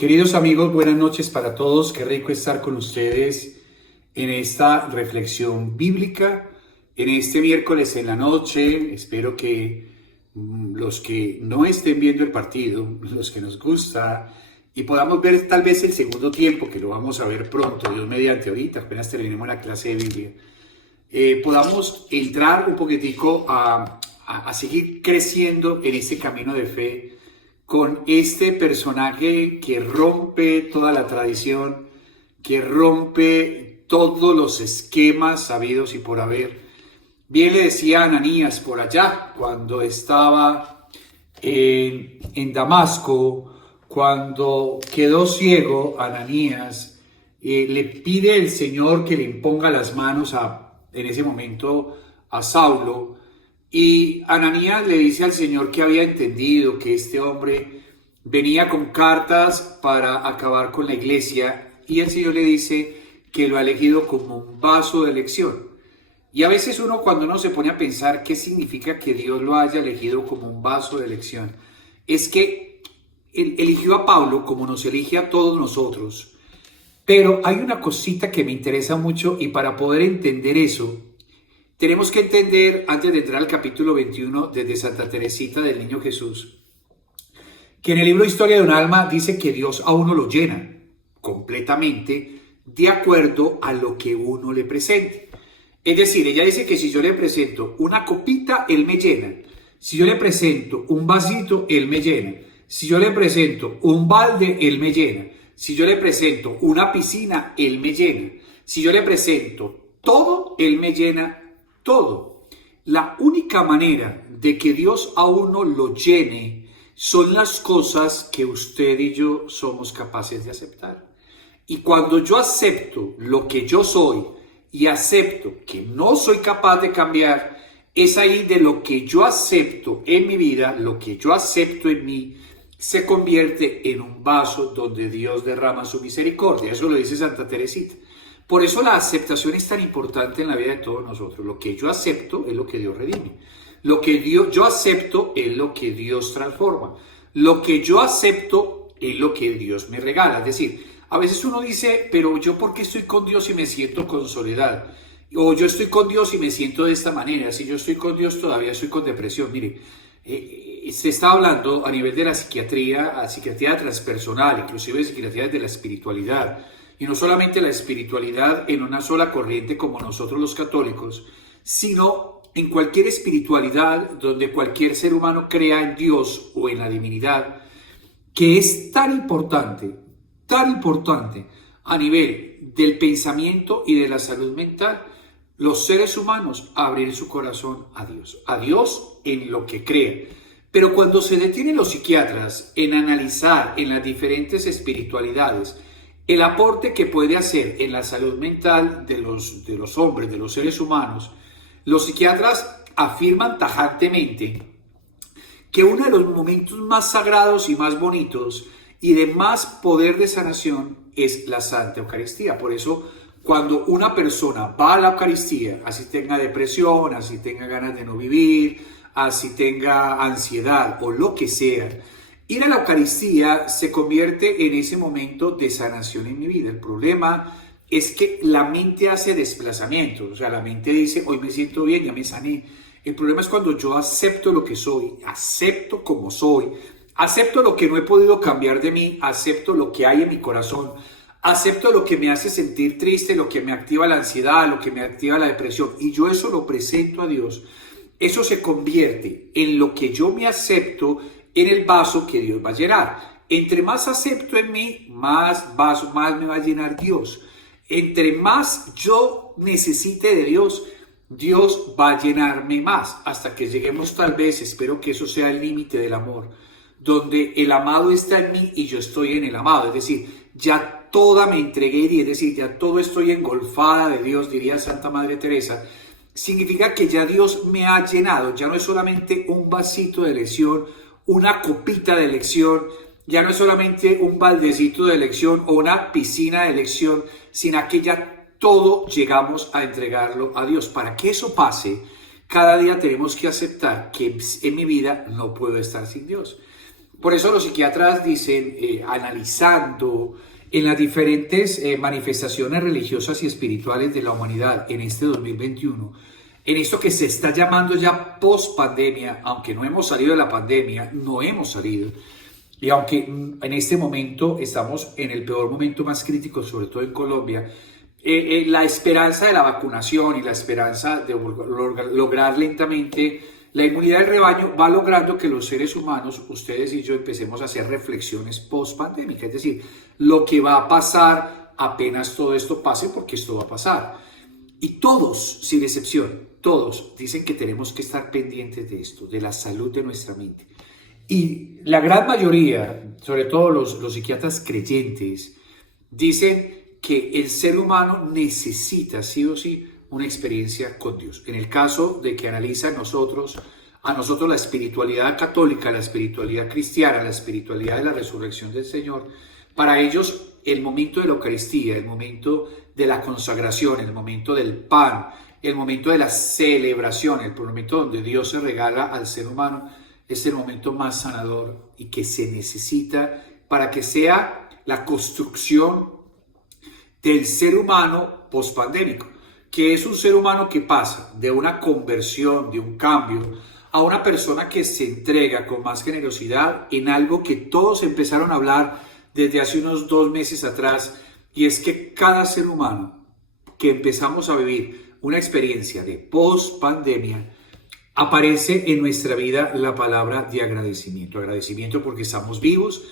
Queridos amigos, buenas noches para todos. Qué rico estar con ustedes en esta reflexión bíblica, en este miércoles en la noche. Espero que los que no estén viendo el partido, los que nos gusta, y podamos ver tal vez el segundo tiempo, que lo vamos a ver pronto, Dios mediante ahorita, apenas terminemos la clase de Biblia, podamos entrar un poquitico a seguir creciendo en este camino de fe con este personaje que rompe toda la tradición, que rompe todos los esquemas sabidos y por haber. Bien le decía a Ananías por allá, cuando estaba en Damasco, cuando quedó ciego, Ananías le pide al Señor que le imponga las manos en ese momento a Saulo. Y Ananías le dice al Señor que había entendido que este hombre venía con cartas para acabar con la iglesia, y el Señor le dice que lo ha elegido como un vaso de elección. Y a veces cuando uno se pone a pensar qué significa que Dios lo haya elegido como un vaso de elección, es que Él eligió a Pablo como nos elige a todos nosotros. Pero hay una cosita que me interesa mucho, y para poder entender eso, tenemos que entender, antes de entrar al capítulo 21, desde Santa Teresita del Niño Jesús, que en el libro Historia de un alma dice que Dios a uno lo llena completamente de acuerdo a lo que uno le presente. Es decir, ella dice que si yo le presento una copita, Él me llena. Si yo le presento un vasito, Él me llena. Si yo le presento un balde, Él me llena. Si yo le presento una piscina, Él me llena. Si yo le presento todo, Él me llena todo. La única manera de que Dios a uno lo llene son las cosas que usted y yo somos capaces de aceptar. Y cuando yo acepto lo que yo soy y acepto que no soy capaz de cambiar, es ahí de lo que yo acepto en mi vida, lo que yo acepto en mí, se convierte en un vaso donde Dios derrama su misericordia. Eso lo dice Santa Teresita. Por eso la aceptación es tan importante en la vida de todos nosotros. Lo que yo acepto es lo que Dios redime. Lo que yo acepto es lo que Dios transforma. Lo que yo acepto es lo que Dios me regala. Es decir, a veces uno dice, pero yo ¿por qué estoy con Dios y me siento con soledad? O yo estoy con Dios y me siento de esta manera. Si yo estoy con Dios todavía estoy con depresión. Mire, se está hablando a nivel de la psiquiatría, a psiquiatría transpersonal, inclusive psiquiatría de la espiritualidad. Y no solamente la espiritualidad en una sola corriente como nosotros los católicos, sino en cualquier espiritualidad donde cualquier ser humano crea en Dios o en la divinidad, que es tan importante a nivel del pensamiento y de la salud mental, los seres humanos abrir su corazón a Dios en lo que creen. Pero cuando se detienen los psiquiatras en analizar en las diferentes espiritualidades el aporte que puede hacer en la salud mental de los hombres, de los seres humanos, los psiquiatras afirman tajantemente que uno de los momentos más sagrados y más bonitos y de más poder de sanación es la Santa Eucaristía. Por eso, cuando una persona va a la Eucaristía, así tenga depresión, así tenga ganas de no vivir, así tenga ansiedad o lo que sea, ir a la Eucaristía se convierte en ese momento de sanación en mi vida. El problema es que la mente hace desplazamientos. O sea, la mente dice, hoy me siento bien, ya me sané. El problema es cuando yo acepto lo que soy, acepto como soy, acepto lo que no he podido cambiar de mí, acepto lo que hay en mi corazón, acepto lo que me hace sentir triste, lo que me activa la ansiedad, lo que me activa la depresión, y yo eso lo presento a Dios. Eso se convierte en lo que yo me acepto, en el vaso que Dios va a llenar. Entre más acepto en mí, más me va a llenar Dios. Entre más yo necesite de Dios, Dios va a llenarme más, hasta que lleguemos tal vez, espero que eso sea el límite del amor, donde el amado está en mí y yo estoy en el amado. Es decir, ya toda me entregué, es decir, ya todo estoy engolfada de Dios, diría Santa Madre Teresa. Significa que ya Dios me ha llenado, ya no es solamente un vasito de elección, una copita de elección, ya no es solamente un baldecito de elección o una piscina de elección, sino que ya todo llegamos a entregarlo a Dios. Para que eso pase, cada día tenemos que aceptar que en mi vida no puedo estar sin Dios. Por eso los psiquiatras dicen, analizando en las diferentes manifestaciones religiosas y espirituales de la humanidad en este 2021, en esto que se está llamando ya post-pandemia, aunque no hemos salido de la pandemia, no hemos salido, y aunque en este momento estamos en el peor momento más crítico, sobre todo en Colombia, la esperanza de la vacunación y la esperanza de lograr lentamente la inmunidad del rebaño va logrando que los seres humanos, ustedes y yo, empecemos a hacer reflexiones post-pandémicas, es decir, lo que va a pasar apenas todo esto pase, porque esto va a pasar. Y todos, sin excepción, todos dicen que tenemos que estar pendientes de esto, de la salud de nuestra mente. Y la gran mayoría, sobre todo los psiquiatras creyentes, dicen que el ser humano necesita sí o sí una experiencia con Dios. En el caso de que analizan a nosotros la espiritualidad católica, la espiritualidad cristiana, la espiritualidad de la resurrección del Señor, para ellos el momento de la Eucaristía, el momento de la consagración, el momento del pan, el momento de la celebración, el momento donde Dios se regala al ser humano, es el momento más sanador y que se necesita para que sea la construcción del ser humano pospandémico, que es un ser humano que pasa de una conversión, de un cambio, a una persona que se entrega con más generosidad en algo que todos empezaron a hablar desde hace unos 2 meses atrás, y es que cada ser humano que empezamos a vivir una experiencia de post-pandemia, aparece en nuestra vida la palabra de agradecimiento. Agradecimiento porque estamos vivos,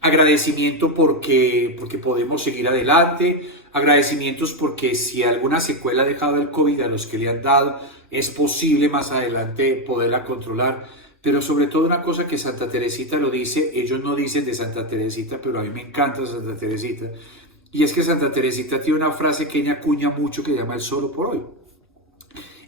agradecimiento porque podemos seguir adelante, agradecimientos porque si alguna secuela ha dejado el COVID a los que le han dado, es posible más adelante poderla controlar. Pero sobre todo una cosa que Santa Teresita lo dice, ellos no dicen de Santa Teresita, pero a mí me encanta Santa Teresita, y es que Santa Teresita tiene una frase que ella acuña mucho que se llama el solo por hoy.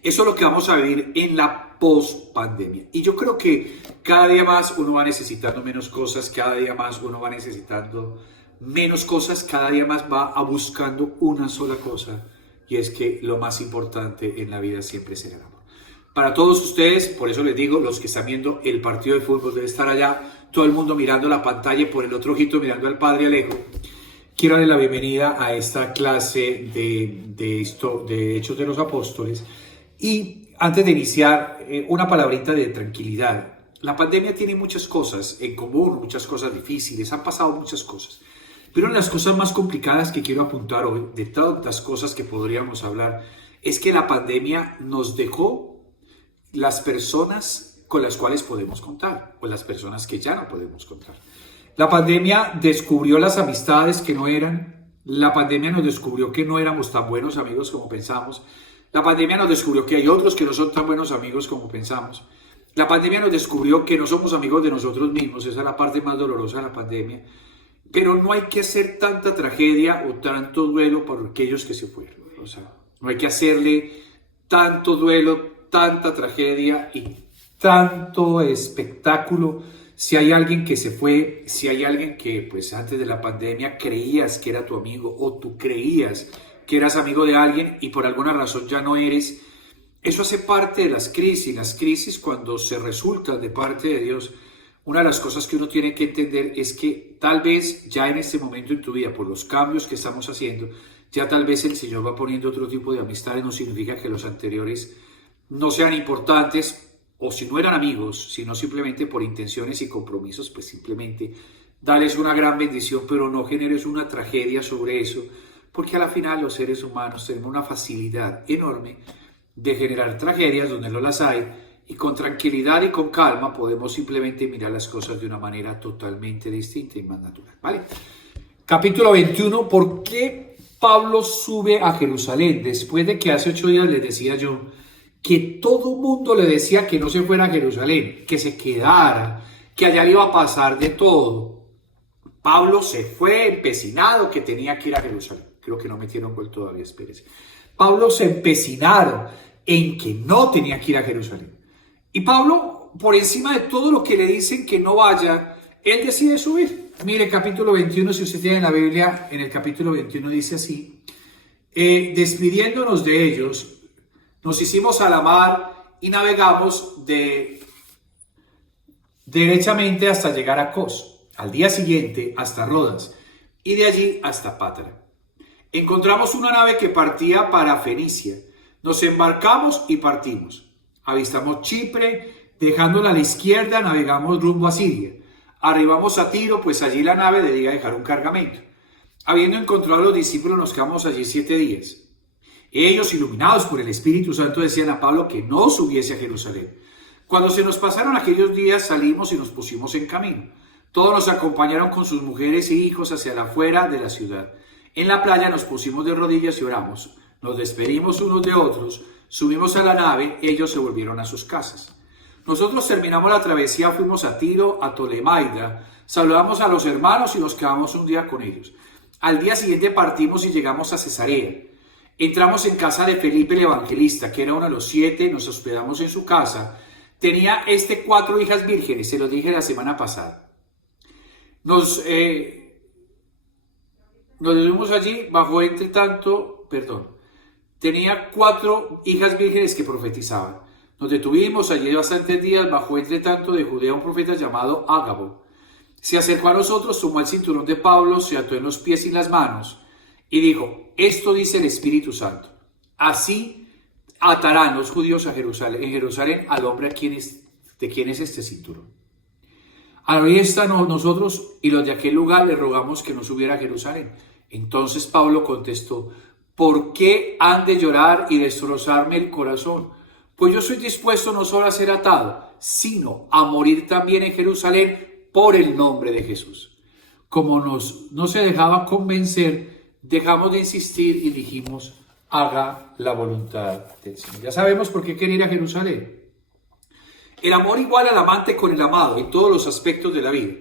Eso es lo que vamos a vivir en la post-pandemia. Y yo creo que cada día más uno va necesitando menos cosas, cada día más uno va necesitando menos cosas, cada día más va a buscando una sola cosa, y es que lo más importante en la vida siempre será el amor. Para todos ustedes, por eso les digo, los que están viendo el partido de fútbol debe estar allá, todo el mundo mirando la pantalla y por el otro ojito mirando al Padre Alejo. Quiero darle la bienvenida a esta clase de Hechos de los Apóstoles. Y antes de iniciar, una palabrita de tranquilidad. La pandemia tiene muchas cosas en común, muchas cosas difíciles, han pasado muchas cosas. Pero una de las cosas más complicadas que quiero apuntar hoy, de tantas cosas que podríamos hablar, es que la pandemia nos dejó las personas con las cuales podemos contar, o las personas que ya no podemos contar. La pandemia descubrió las amistades que no eran, la pandemia nos descubrió que no éramos tan buenos amigos como pensamos. La pandemia nos descubrió que hay otros que no son tan buenos amigos como pensamos. La pandemia nos descubrió que no somos amigos de nosotros mismos. Esa es la parte más dolorosa de la pandemia. Pero no hay que hacer tanta tragedia o tanto duelo por aquellos que se fueron. O sea, no hay que hacerle tanto duelo, tanta tragedia y tanto espectáculo. Si hay alguien que se fue, si hay alguien que pues antes de la pandemia creías que era tu amigo o tú creías que eras amigo de alguien y por alguna razón ya no eres, eso hace parte de las crisis. Las crisis, cuando se resultan de parte de Dios, una de las cosas que uno tiene que entender es que tal vez ya en este momento en tu vida, por los cambios que estamos haciendo, ya tal vez el Señor va poniendo otro tipo de amistades. No significa que los anteriores no sean importantes, o si no eran amigos, sino simplemente por intenciones y compromisos, pues simplemente dales una gran bendición, pero no generes una tragedia sobre eso, porque a la final los seres humanos tenemos una facilidad enorme de generar tragedias donde no las hay, y con tranquilidad y con calma podemos simplemente mirar las cosas de una manera totalmente distinta y más natural, ¿vale? Capítulo 21, ¿por qué Pablo sube a Jerusalén? Después de que hace 8 días les decía yo que todo mundo le decía que no se fuera a Jerusalén, que se quedara, que allá le iba a pasar de todo. Pablo se fue empecinado que tenía que ir a Jerusalén. Creo que no metieron gol todavía, espérese. Pablo se empecinaron en que no tenía que ir a Jerusalén. Y Pablo, por encima de todo lo que le dicen que no vaya, él decide subir. Mire, capítulo 21, si usted tiene la Biblia, en el capítulo 21 dice así: despidiéndonos de ellos, nos hicimos a la mar y navegamos de derechamente hasta llegar a Cos, al día siguiente hasta Rodas y de allí hasta Pátara. Encontramos una nave que partía para Fenicia. Nos embarcamos y partimos. Avistamos Chipre, dejándola a la izquierda navegamos rumbo a Siria. Arribamos a Tiro, pues allí la nave debía dejar un cargamento. Habiendo encontrado a los discípulos nos quedamos allí 7 días. Ellos, iluminados por el Espíritu Santo, decían a Pablo que no subiese a Jerusalén. Cuando se nos pasaron aquellos días salimos y nos pusimos en camino. Todos nos acompañaron con sus mujeres e hijos hacia la afuera de la ciudad. En la playa nos pusimos de rodillas y oramos. Nos despedimos unos de otros, subimos a la nave, ellos se volvieron a sus casas. Nosotros terminamos la travesía, fuimos a Tiro, a Tolemaida, saludamos a los hermanos y nos quedamos un día con ellos. Al día siguiente partimos y llegamos a Cesarea. Entramos en casa de Felipe el Evangelista, que era uno de los 7, nos hospedamos en su casa. Tenía 4 hijas vírgenes, se los dije la semana pasada. Nos detuvimos allí, tenía 4 hijas vírgenes que profetizaban. Nos detuvimos allí bastantes días, bajó entre tanto de Judea un profeta llamado Ágabo. Se acercó a nosotros, tomó el cinturón de Pablo, se ató en los pies y las manos y dijo: esto dice el Espíritu Santo, así atarán los judíos en Jerusalén al hombre de quien es este cinturón. Ahí están nosotros y los de aquel lugar le rogamos que no subiera a Jerusalén. Entonces Pablo contestó: ¿por qué han de llorar y destrozarme el corazón? Pues yo soy dispuesto no solo a ser atado, sino a morir también en Jerusalén por el nombre de Jesús. Como no se dejaba convencer, dejamos de insistir y dijimos: haga la voluntad del Señor. Ya sabemos por qué quería ir a Jerusalén. El amor iguala al amante con el amado en todos los aspectos de la vida.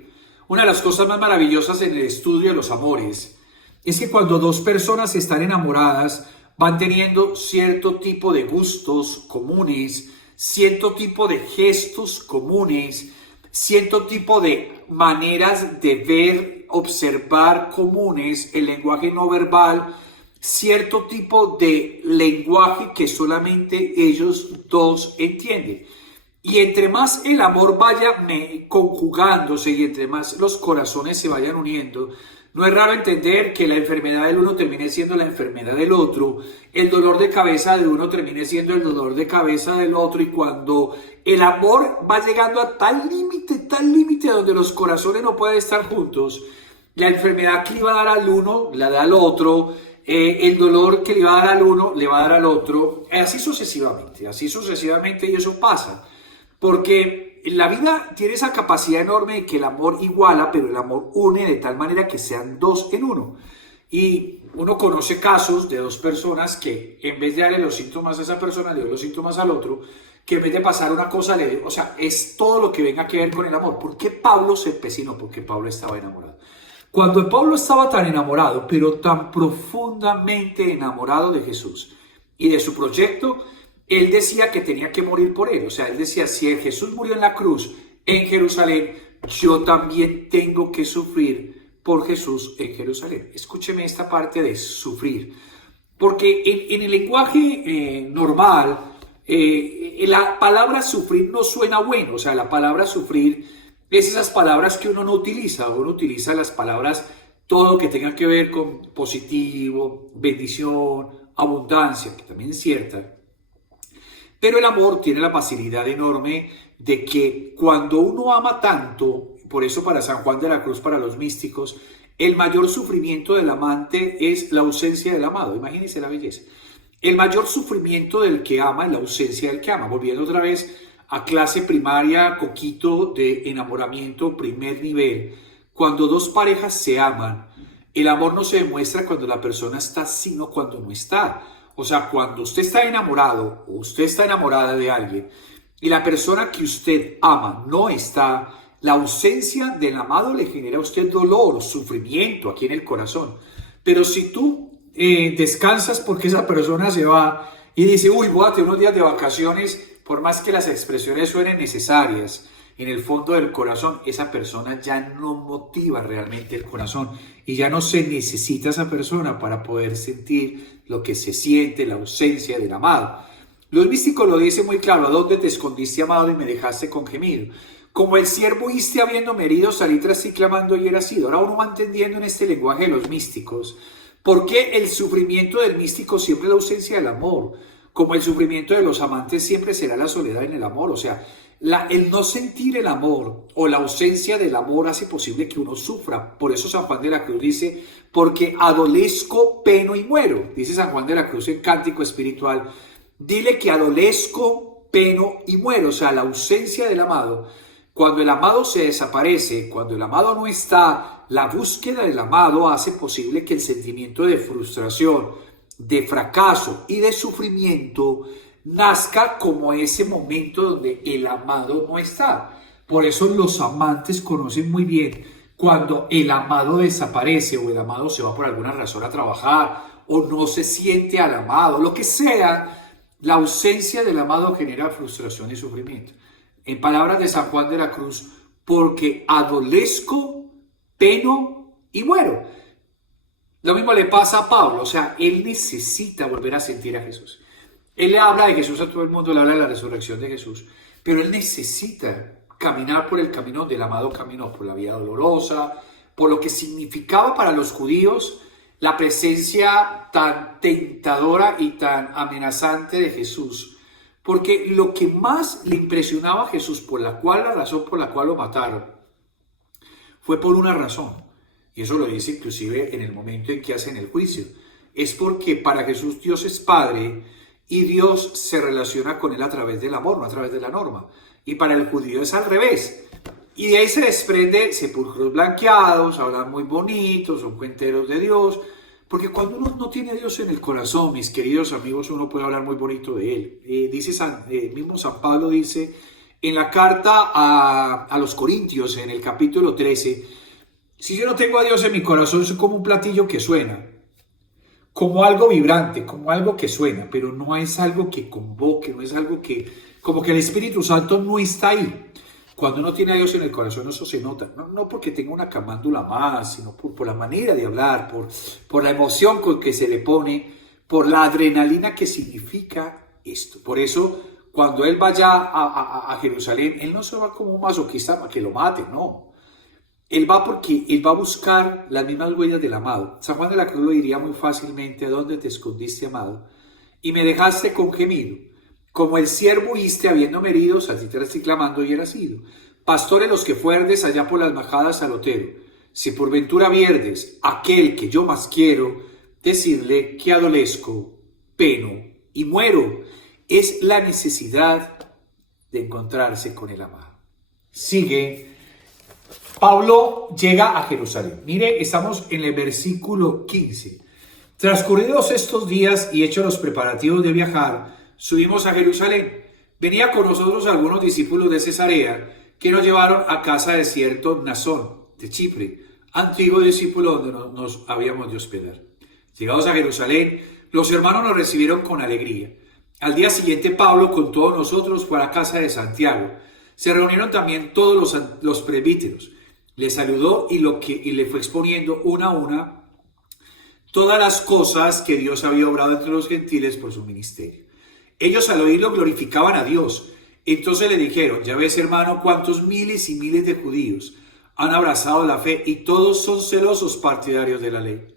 Una de las cosas más maravillosas en el estudio de los amores es que cuando 2 personas están enamoradas, van teniendo cierto tipo de gustos comunes, cierto tipo de gestos comunes, cierto tipo de maneras de ver, observar comunes, el lenguaje no verbal, cierto tipo de lenguaje que solamente ellos 2 entienden. Y entre más el amor vaya conjugándose y entre más los corazones se vayan uniendo, no es raro entender que la enfermedad del uno termine siendo la enfermedad del otro, el dolor de cabeza de uno termine siendo el dolor de cabeza del otro, y cuando el amor va llegando a tal límite donde los corazones no pueden estar juntos, la enfermedad que le iba a dar al uno, la da al otro, el dolor que le va a dar al uno, le va a dar al otro, así sucesivamente, y eso pasa. Porque la vida tiene esa capacidad enorme de que el amor iguala, pero el amor une de tal manera que sean 2 en 1. Y uno conoce casos de 2 personas que en vez de darle los síntomas a esa persona, le dio los síntomas al otro, que en vez de pasar una cosa le dio, o sea, es todo lo que venga que ver con el amor. ¿Por qué Pablo se empecinó? Porque Pablo estaba enamorado. Cuando Pablo estaba tan enamorado, pero tan profundamente enamorado de Jesús y de su proyecto, él decía que tenía que morir por él. O sea, él decía: si Jesús murió en la cruz en Jerusalén, yo también tengo que sufrir por Jesús en Jerusalén. Escúcheme esta parte de sufrir. Porque en el lenguaje normal, la palabra sufrir no suena bueno. O sea, la palabra sufrir es esas palabras que uno no utiliza. Uno utiliza las palabras, todo lo que tenga que ver con positivo, bendición, abundancia, que también es cierta. Pero el amor tiene la facilidad enorme de que cuando uno ama tanto, por eso para San Juan de la Cruz, para los místicos, el mayor sufrimiento del amante es la ausencia del amado. Imagínense la belleza. El mayor sufrimiento del que ama es la ausencia del que ama. Volviendo otra vez a clase primaria, coquito de enamoramiento, primer nivel. Cuando 2 parejas se aman, el amor no se demuestra cuando la persona está, sino cuando no está. O sea, cuando usted está enamorado o usted está enamorada de alguien y la persona que usted ama no está, la ausencia del amado le genera a usted dolor, sufrimiento aquí en el corazón. Pero si tú descansas porque esa persona se va y dice: uy, voy a tener unos días de vacaciones, por más que las expresiones suenen necesarias, en el fondo del corazón, esa persona ya no motiva realmente el corazón y ya no se necesita esa persona para poder sentir lo que se siente, la ausencia del amado. Los místicos lo dicen muy claro: ¿a dónde te escondiste, amado, y me dejaste con gemido? Como el siervo oíste habiéndome herido, salí tras sí clamando y era sido. Ahora uno va entendiendo en este lenguaje de los místicos por qué el sufrimiento del místico siempre es la ausencia del amor, como el sufrimiento de los amantes siempre será la soledad en el amor. O sea, el no sentir el amor o la ausencia del amor hace posible que uno sufra. Por eso San Juan de la Cruz dice, porque adolezco, peno y muero. Dice San Juan de la Cruz en Cántico Espiritual, dile que adolezco, peno y muero. O sea, la ausencia del amado. Cuando el amado se desaparece, cuando el amado no está, la búsqueda del amado hace posible que el sentimiento de frustración, de fracaso y de sufrimiento nazca como ese momento donde el amado no está. Por eso los amantes conocen muy bien cuando el amado desaparece o el amado se va por alguna razón a trabajar o no se siente al amado, lo que sea, la ausencia del amado genera frustración y sufrimiento. En palabras de San Juan de la Cruz, porque adolezco, peno y muero. Lo mismo le pasa a Pablo, o sea, él necesita volver a sentir a Jesús. Él le habla de Jesús a todo el mundo, le habla de la resurrección de Jesús, pero él necesita caminar por el camino donde el amado caminó, por la vía dolorosa, por lo que significaba para los judíos la presencia tan tentadora y tan amenazante de Jesús. Porque lo que más le impresionaba a Jesús, la razón por la cual lo mataron, fue por una razón. Y eso lo dice inclusive en el momento en que hacen el juicio. Es porque para Jesús Dios es Padre y Dios se relaciona con él a través del amor, no a través de la norma. Y para el judío es al revés. Y de ahí se desprende sepulcros blanqueados, hablan muy bonitos, son cuenteros de Dios. Porque cuando uno no tiene a Dios en el corazón, mis queridos amigos, uno puede hablar muy bonito de Él. Mismo San Pablo dice en la carta a los Corintios, en el capítulo 13, si yo no tengo a Dios en mi corazón, es como un platillo que suena, como algo vibrante, como algo que suena, pero no es algo que convoque, no es algo que, como que el Espíritu Santo no está ahí. Cuando uno tiene a Dios en el corazón, eso se nota, no porque tenga una camándula más, sino por la manera de hablar, por la emoción con que se le pone, por la adrenalina que significa esto. Por eso, cuando él vaya a Jerusalén, él no se va como un masoquista para que lo mate, no. Él va porque él va a buscar las mismas huellas del amado. San Juan de la Cruz lo diría muy fácilmente, ¿a dónde te escondiste, amado? Y me dejaste con gemido. Como el siervo oíste habiéndome herido, salí tras y clamando y era sido. Pastores los que fuerdes allá por las majadas al otero. Si por ventura vierdes aquel que yo más quiero, decirle que adolezco, peno y muero. Es la necesidad de encontrarse con el amado. Sigue. Pablo llega a Jerusalén. Mire, estamos en el versículo 15. Transcurridos estos días y hechos los preparativos de viajar, subimos a Jerusalén. Venía con nosotros algunos discípulos de Cesarea que nos llevaron a casa de cierto Mnasón de Chipre, antiguo discípulo donde nos habíamos de hospedar. Llegados a Jerusalén, los hermanos nos recibieron con alegría. Al día siguiente Pablo con todos nosotros fue a la casa de Santiago. Se reunieron también todos los presbíteros. Le saludó y le fue exponiendo una a una todas las cosas que Dios había obrado entre los gentiles por su ministerio. Ellos al oírlo glorificaban a Dios. Entonces le dijeron, ya ves hermano, cuántos miles y miles de judíos han abrazado la fe y todos son celosos partidarios de la ley.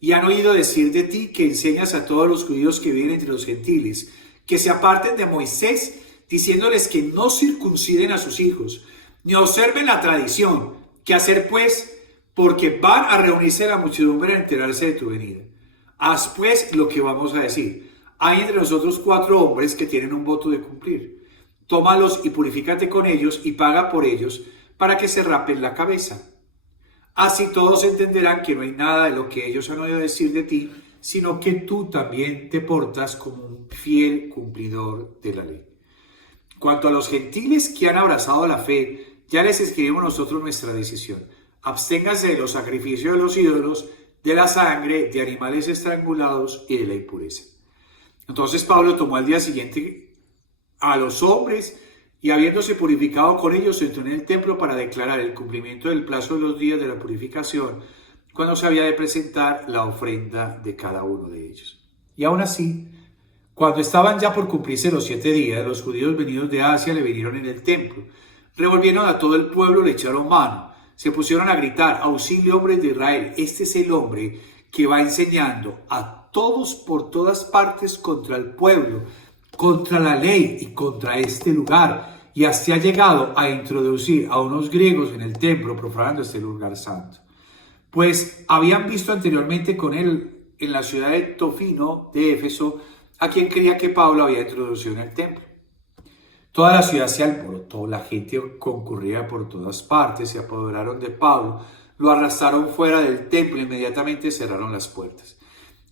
Y han oído decir de ti que enseñas a todos los judíos que viven entre los gentiles, que se aparten de Moisés, diciéndoles que no circunciden a sus hijos, ni observen la tradición. ¿Qué hacer pues? Porque van a reunirse la muchedumbre a enterarse de tu venida. Haz pues lo que vamos a decir. Hay entre nosotros 4 hombres que tienen un voto de cumplir. Tómalos y purifícate con ellos y paga por ellos para que se rapen la cabeza. Así todos entenderán que no hay nada de lo que ellos han oído decir de ti, sino que tú también te portas como un fiel cumplidor de la ley. Cuanto a los gentiles que han abrazado la fe, ya les escribimos nosotros nuestra decisión. Absténganse de los sacrificios de los ídolos, de la sangre, de animales estrangulados y de la impureza. Entonces Pablo tomó al día siguiente a los hombres y habiéndose purificado con ellos, entró en el templo para declarar el cumplimiento del plazo de los días de la purificación, cuando se había de presentar la ofrenda de cada uno de ellos. Y aún así, cuando estaban ya por cumplirse los 7 días, los judíos venidos de Asia le vinieron en el templo Revolvieron a todo el pueblo, le echaron mano. Se pusieron a gritar: auxilio, hombres de Israel. Este es el hombre que va enseñando a todos por todas partes contra el pueblo, contra la ley y contra este lugar. Y hasta ha llegado a introducir a unos griegos en el templo, profanando este lugar santo. Pues habían visto anteriormente con él en la ciudad de Tofino de Éfeso, a quien creía que Pablo había introducido en el templo. Toda la ciudad se alborotó, la gente concurría por todas partes, se apoderaron de Pablo, lo arrastraron fuera del templo e inmediatamente cerraron las puertas.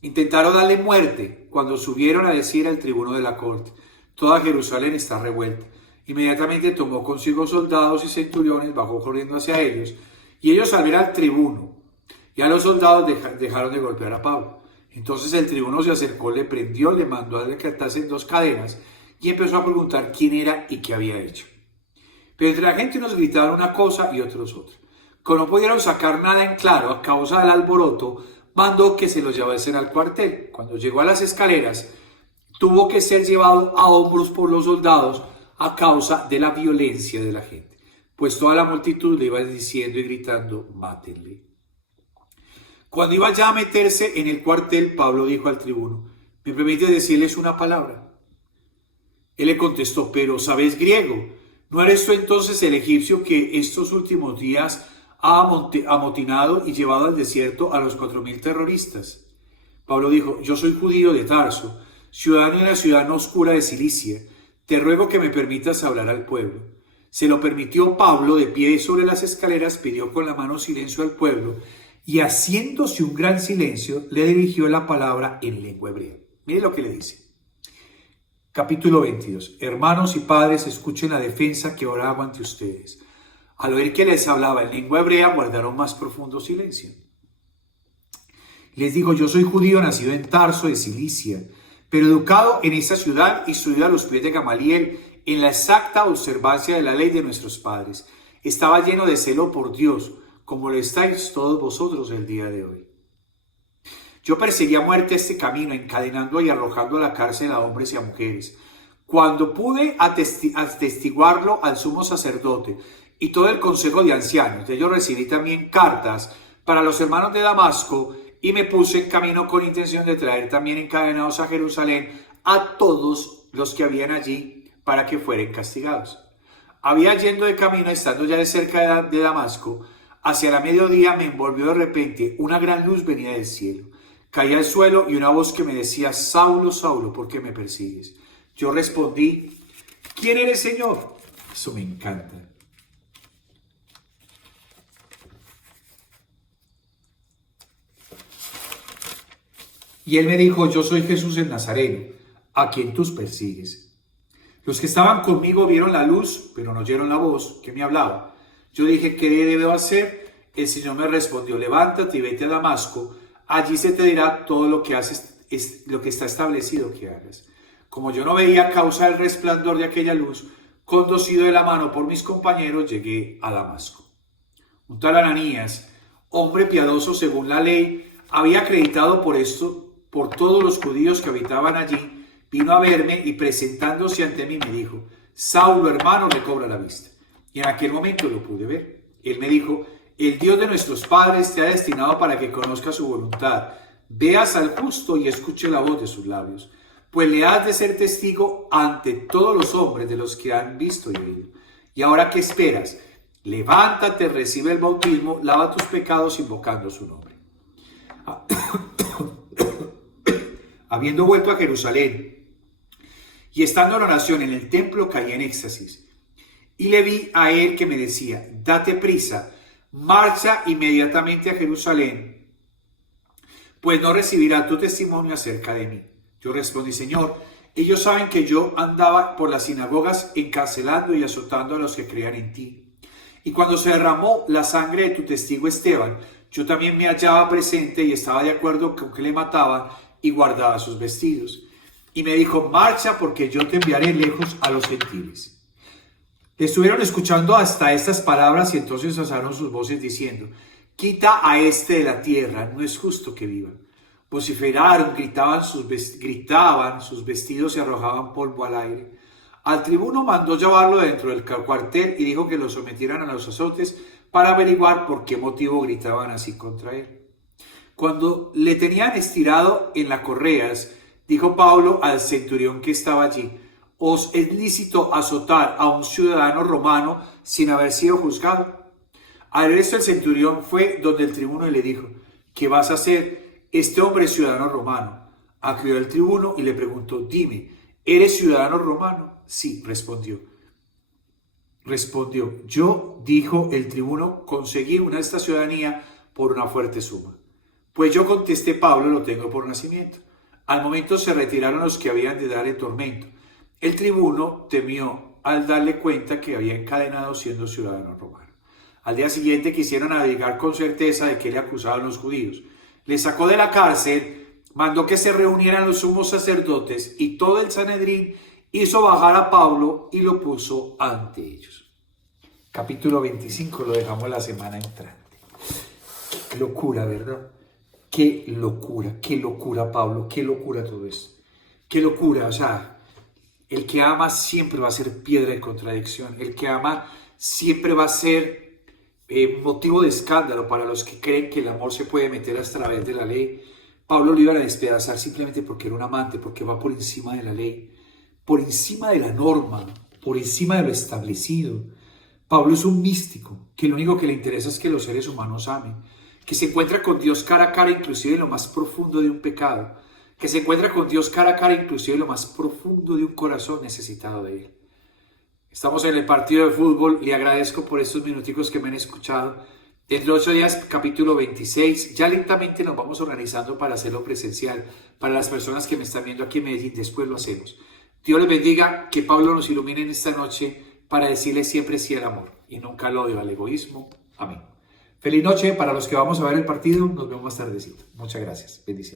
Intentaron darle muerte cuando subieron a decir al tribuno de la corte: toda Jerusalén está revuelta. Inmediatamente tomó consigo soldados y centuriones, bajó corriendo hacia ellos, y ellos al ver al tribuno y a los soldados dejaron de golpear a Pablo. Entonces el tribuno se acercó, le prendió, le mandó a que atase en 2 cadenas y empezó a preguntar quién era y qué había hecho. Pero entre la gente unos gritaban una cosa y otros otra. Como no pudieron sacar nada en claro a causa del alboroto, mandó que se los llevasen al cuartel. Cuando llegó a las escaleras, tuvo que ser llevado a hombros por los soldados a causa de la violencia de la gente, pues toda la multitud le iba diciendo y gritando: mátenle. Cuando iba ya a meterse en el cuartel, Pablo dijo al tribuno: ¿me permite decirles una palabra? Él le contestó: pero ¿sabes griego? ¿No eres tú entonces el egipcio que estos últimos días ha amotinado y llevado al desierto a los 4.000 terroristas? Pablo dijo: yo soy judío de Tarso, ciudadano de la ciudad no oscura de Cilicia. Te ruego que me permitas hablar al pueblo. Se lo permitió. Pablo, de pie sobre las escaleras, pidió con la mano silencio al pueblo y, haciéndose un gran silencio, le dirigió la palabra en lengua hebrea. Mire lo que le dice. Capítulo 22. Hermanos y padres, escuchen la defensa que ahora hago ante ustedes. Al oír que les hablaba en lengua hebrea, guardaron más profundo silencio. Les digo: yo soy judío, nacido en Tarso de Cilicia, pero educado en esta ciudad, instruido a los pies de Gamaliel en la exacta observancia de la ley de nuestros padres. Estaba lleno de celo por Dios, como lo estáis todos vosotros el día de hoy. Yo perseguí a muerte este camino, encadenando y arrojando a la cárcel a hombres y a mujeres. Cuando pude atestiguarlo al sumo sacerdote y todo el consejo de ancianos, de ellos recibí también cartas para los hermanos de Damasco, y me puse en camino con intención de traer también encadenados a Jerusalén a todos los que habían allí, para que fueren castigados. Había yendo de camino, estando ya de cerca de Damasco, hacia la mediodía me envolvió de repente una gran luz venida del cielo. Caí al suelo y una voz que me decía: Saulo, Saulo, ¿por qué me persigues? Yo respondí: ¿quién eres, Señor? Eso me encanta. Y él me dijo: yo soy Jesús el Nazareno, a quien tú persigues. Los que estaban conmigo vieron la luz, pero no oyeron la voz que me hablaba. Yo dije: ¿qué debo hacer? El Señor me respondió: levántate y vete a Damasco. Allí se te dirá todo lo que haces, lo que está establecido que hagas. Como yo no veía a causa del resplandor de aquella luz, conducido de la mano por mis compañeros, llegué a Damasco. Un tal Ananías, hombre piadoso según la ley, había acreditado por esto por todos los judíos que habitaban allí, vino a verme y, presentándose ante mí, me dijo: Saulo, hermano, recobra la vista. Y en aquel momento lo pude ver. Él me dijo: el Dios de nuestros padres te ha destinado para que conozcas su voluntad, veas al justo y escuche la voz de sus labios, pues le has de ser testigo ante todos los hombres de los que han visto y oído. Y ahora, ¿qué esperas? Levántate, recibe el bautismo, lava tus pecados invocando su nombre. Habiendo vuelto a Jerusalén y estando en oración en el templo, caí en éxtasis. Y le vi a él que me decía: date prisa, marcha inmediatamente a Jerusalén, pues no recibirá tu testimonio acerca de mí. Yo respondí: Señor, ellos saben que yo andaba por las sinagogas encarcelando y azotando a los que creían en ti. Y cuando se derramó la sangre de tu testigo Esteban, yo también me hallaba presente y estaba de acuerdo con que le mataban y guardaba sus vestidos. Y me dijo: marcha, porque yo te enviaré lejos a los gentiles. Estuvieron escuchando hasta estas palabras y entonces alzaron sus voces diciendo: quita a este de la tierra, no es justo que viva. Vociferaron, gritaban sus vestidos y arrojaban polvo al aire. Al tribuno mandó llevarlo dentro del cuartel y dijo que lo sometieran a los azotes para averiguar por qué motivo gritaban así contra él. Cuando le tenían estirado en las correas, dijo Pablo al centurión que estaba allí: ¿os es lícito azotar a un ciudadano romano sin haber sido juzgado? Al esto el centurión fue donde el tribuno y le dijo: ¿qué vas a hacer? Este hombre es ciudadano romano. Acudió el tribuno y le preguntó: dime, ¿eres ciudadano romano? Sí, respondió. Yo, dijo el tribuno, conseguí esta ciudadanía por una fuerte suma. Pues yo contesté: Pablo lo tengo por nacimiento. Al momento se retiraron los que habían de darle tormento. El tribuno temió al darle cuenta que había encadenado siendo ciudadano romano. Al día siguiente quisieron averiguar con certeza de qué le acusaban los judíos. Le sacó de la cárcel, mandó que se reunieran los sumos sacerdotes y todo el Sanedrín, hizo bajar a Pablo y lo puso ante ellos. Capítulo 25 lo dejamos la semana entrante. Qué locura, ¿verdad? Qué locura, Pablo, qué locura todo esto. Qué locura, o sea, el que ama siempre va a ser piedra de contradicción. El que ama siempre va a ser motivo de escándalo para los que creen que el amor se puede meter a través de la ley. Pablo lo iban a despedazar simplemente porque era un amante, porque va por encima de la ley, por encima de la norma, por encima de lo establecido. Pablo es un místico, que lo único que le interesa es que los seres humanos amen, que se encuentra con Dios cara a cara inclusive en lo más profundo de un pecado, que se encuentra con Dios cara a cara inclusive en lo más profundo de un corazón necesitado de Él. Estamos en el partido de fútbol, le agradezco por estos minuticos que me han escuchado. Dentro de 8 días, capítulo 26, ya lentamente nos vamos organizando para hacerlo presencial. Para las personas que me están viendo aquí en Medellín, después lo hacemos. Dios les bendiga, que Pablo nos ilumine en esta noche para decirle siempre sí al amor y nunca al odio, al egoísmo. Amén. Feliz noche para los que vamos a ver el partido, nos vemos más tardecito. Muchas gracias, bendiciones.